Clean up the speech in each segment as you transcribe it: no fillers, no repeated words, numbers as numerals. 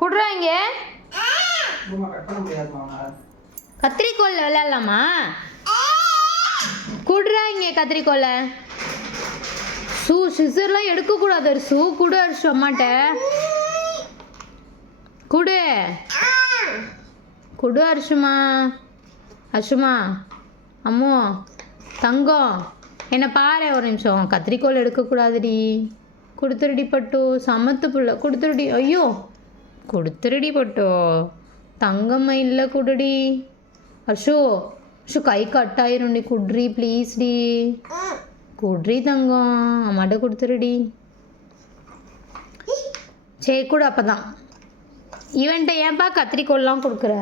குடுறா இங்க. கத்திரிக்கோல் விளையாடலாமா? குடுறா இங்க கத்திரிக்கோலை. சிசர்லாம் எடுக்கக்கூடாது அரிசு. குடு அரிசு அம்மாட்ட. குடு குடு அரிசுமா. அரிசுமா அம்மோ தங்கம் என்ன பாரு ஒரு நிமிஷம். கத்திரிக்கோல் எடுக்கக்கூடாதுடி. கொடுத்துருடி பட்டு. சமத்து புள்ள கொடுத்துருடி. ஐயோ கொடுத்துருடி பட்டு. தங்கம்மா இல்லை குடுடி. அஷு அஷு கை கட்டாயிரும்டி. குட்ரி ப்ளீஸ் டி. குட்ரி தங்கம். அம்மாட்ட கொடுத்துருடி. சரி கூட. அப்போ தான் இவன்ட்ட ஏன்பா கத்திரிக்கோல்லாம் கொடுக்குற?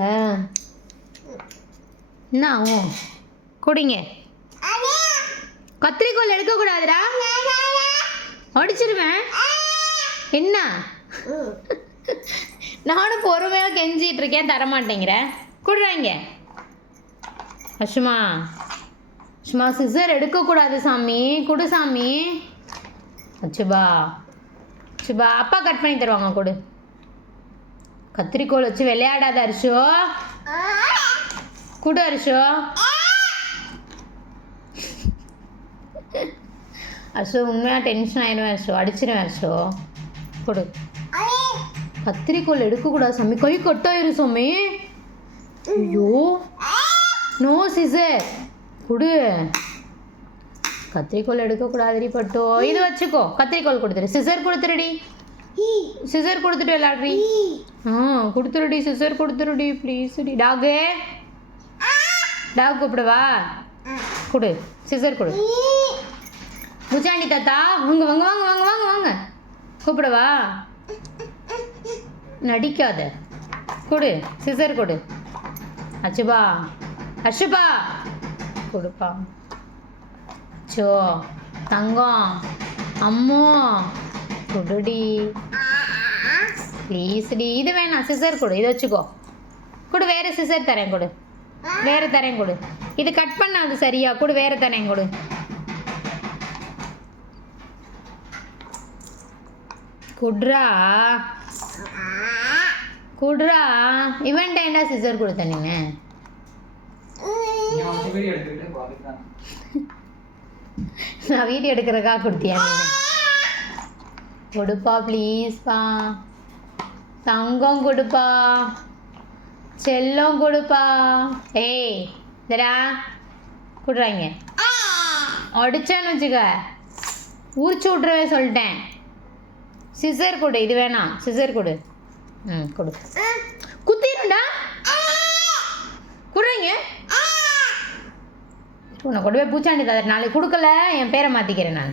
என்ன ஆகும்? குடிங்க. கத்திரிக்கோல் எடுக்கக்கூடாதுடா. அடிச்சிருவேன். என்ன நானும் பொறுமையாக கெஞ்சிட்டு இருக்கேன், தரமாட்டேங்கிற. குடுறாங்க. அஷ்மா சும்மா சிசர் எடுக்கக்கூடாது சாமி. குடு சாமி. அச்சுபா சுபா அப்பா கட் பண்ணி தருவாங்க. கொடு. கத்திரிக்கோல் வச்சு விளையாடாத அரிசோ. குடு அரிசோ. அரிசோ உண்மையாக டென்ஷன் ஆயிடுவேன் அரிசோ. அடிச்சிருவேன் அரிசோ. கொடு. கத்திரிக்கோல் எடுக்கக்கூடாது சாமி. கை கட்டாயிரும் சாமி. ஐயோ நோ சிசர். குடு. கத்திரிக்கோல் எடுக்கக்கூடாதுடி பட்டோ. இது வச்சுக்கோ. கத்திரிக்கோல் கொடுத்துரு. சிசர் கொடுத்துருடி. சிசர் கொடுத்துட்டு விளையாடுறி. கொடுத்துருடி. சிசர் கொடுத்துருடி ப்ளீஸ்டி. டாகு டாக் கூப்பிடுவா. கொடு. சிசர் கொடு. முச்சாண்டி தாத்தா வாங்க வாங்க வாங்க வாங்க வாங்க வாங்க. கூப்பிடவா? நடிக்காத. கொடு. சிசர் கொடு. அச்சுபா அச்சுபா கொடுப்பா. சோ தங்கம் அம்மோ கொடுடி ப்ளீஸ்டி. இது வேணாம். சிசர் கொடு. இதை வச்சுக்கோ. கொடு. வேறு சிசர் தரேன். கொடு. வேறு தரேன். கொடு. இது கட் பண்ணாது சரியா. கொடு. வேறு தரேன். கொடு. குட்ரா குட்ரா. இவன்ட்ட என்ன சிசர் கொடுத்த நீங்க? நான் வீடியோ எடுக்கிறக்கா கொடுத்தியா நீ? கொடுப்பா ப்ளீஸ்ப்பா. தங்கம் கொடுப்பா. செல்லம் கொடுப்பா. ஏய் இதடா கொடுறாங்க. அடிச்சான்னு வச்சுக்க ஊறிச்சு விட்றவே சொல்லிட்டேன். சிசர் கொடு. இது வேணாம். சிசர் கொடு. கொடு. குத்திருண்டா கொடுறீங்க. உன்னை கொண்டு போய் பூச்சாண்டி தாத்தா. நாளைக்கு கொடுக்கல என் பேரை மாற்றிக்கிறேன் நான்.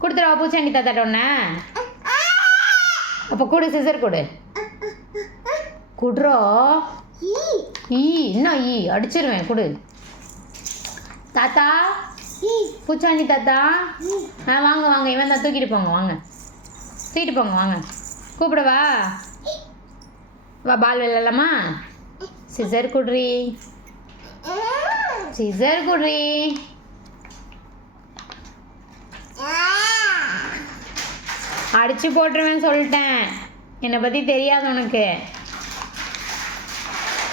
கொடுத்துருவா பூச்சாண்டி தாத்தாட்ட ஒன்று. அப்போ கொடு. சிசர் கொடு. குடுறோ. என்ன அடிச்சிருவேன். கொடு. தாத்தா பூச்சாண்டி தாத்தா. வாங்க வாங்க. இவன் தான் தூக்கிட்டு போங்க. வாங்க தூக்கிட்டு போங்க. வாங்க. கூப்பிடவா? வா பால் விளையாடலாமா? சிசர் குட்ரி. சிசர் குட்ரி. அடிச்சு போட்டுருவேன் சொல்லிட்டேன். என்னை பற்றி தெரியாது உனக்கு.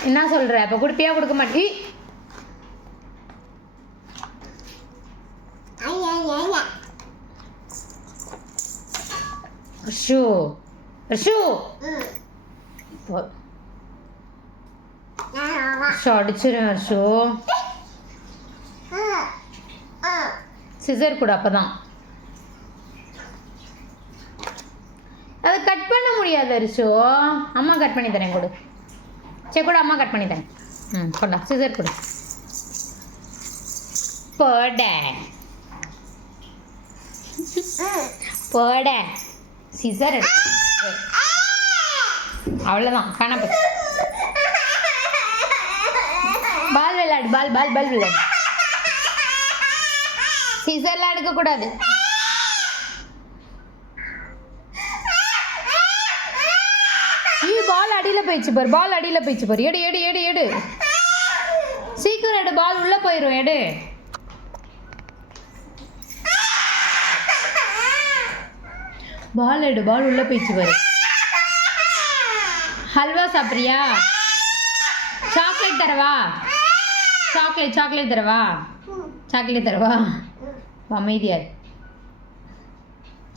என்ன சொல்கிற? அப்போ கொடுப்பியா கொடுக்க மாட்டே? அஷு அஷு அடிச்சிருவேன் அஷு. சிசர் கூட. அப்போதான் அது கட் பண்ண முடியாது அரிசோ. அம்மா கட் பண்ணி தரேன். கொடு. சரி கூட. அம்மா கட் பண்ணி தரேன். கொண்டா. சிசர் கொடு. போட போட. சிசர் அவ்வளோதான். காணா போச்சு. பால் விளையாடு. பால் பால் பால் விளையாடு. சிசர்லாம் எடுக்கக்கூடாது. பால் அடியில் போயிடுச்சு பாரு. பால் அடியில் போயிடுச்சு பாரு. எடு எடு எடு எடு. சீக்கிரம் எடு. பால் உள்ளே போயிடும். எடு. பால் எடு, பால் உள்ளே போயிடுச்சு பாரு. ஹல்வா சாப்பிட்றியா? சாக்லேட் தரவா? சாக்லேட் தரவா? சாக்லேட் தரவா? அமைதியா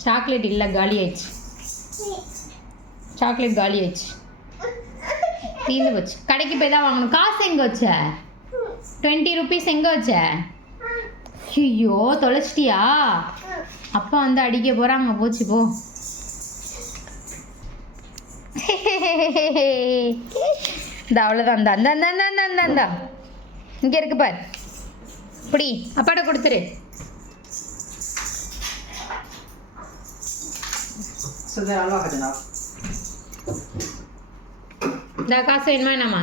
சாக்லேட் இல்லை, காலி ஆயிடுச்சு. சாக்லேட் காலி ஆயிடுச்சு, தீர்ந்து போச்சு. கடைக்கு போய் தான் வாங்கணும். காசு எங்கே வச்ச? 20 rupees எங்கே வச்ச? ஐயோ தொலைச்சிட்டியா? அப்பா வந்து அடிக்க போகிறாங்க. போச்சு போ. இந்த அவ்வளோதான். அந்த இங்கே இருக்கு பார். இப்படி அப்பாட்ட கொடுத்துரு. இந்த காசு வேணுமா என்னம்மா?